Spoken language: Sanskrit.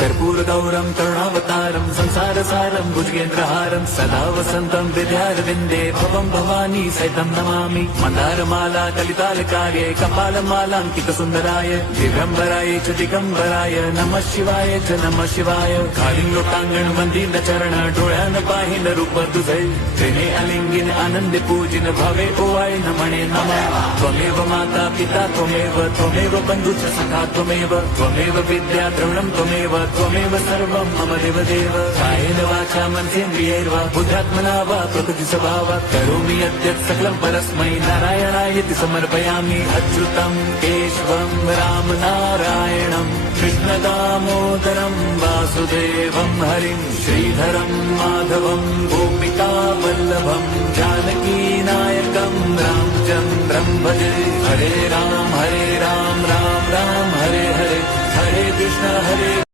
कर्पूरगौरं करुणावतारं संसारसारं भुजगेन्द्रहारं सदा वसन्तं हृदयारविन्दे भवं भवानी सहितं नमामि। मन्दारमाला कलितालकार्ये कपालमालाङ्कितसुन्दराय दिगम्बराय च दिगम्बराय नमः शिवाय च नमः शिवाय। कालिङ्गोटाङ्गण मंदिर चरण डोळ्यान पाहिन रूप तुझे त्रिने अलिंगिन आनंदे पूजिन भवे ओवाय नमणे नमः। त्वमेव माता पिता त्वमेव बन्धुश्च सखा त्वमेव विद्या द्रविणं त्वमेव सर्वं मम देवदेव। कायेन वाचा मनसेन्द्रियैर्वा बुद्ध्यात्मना वा प्रकृतिस्वभावात् करोमि यद्यत् सकलं परस्मै नारायणायेति समर्पयामि। अच्युतं केशवं राम नारायणं कृष्णदामोदरं वासुदेवं हरिं श्रीधरं माधवं गोपिकावल्लभं जानकीनायकं रामचन्द्रं भजे। हरे राम राम राम हरे हरे हरे कृष्ण हरे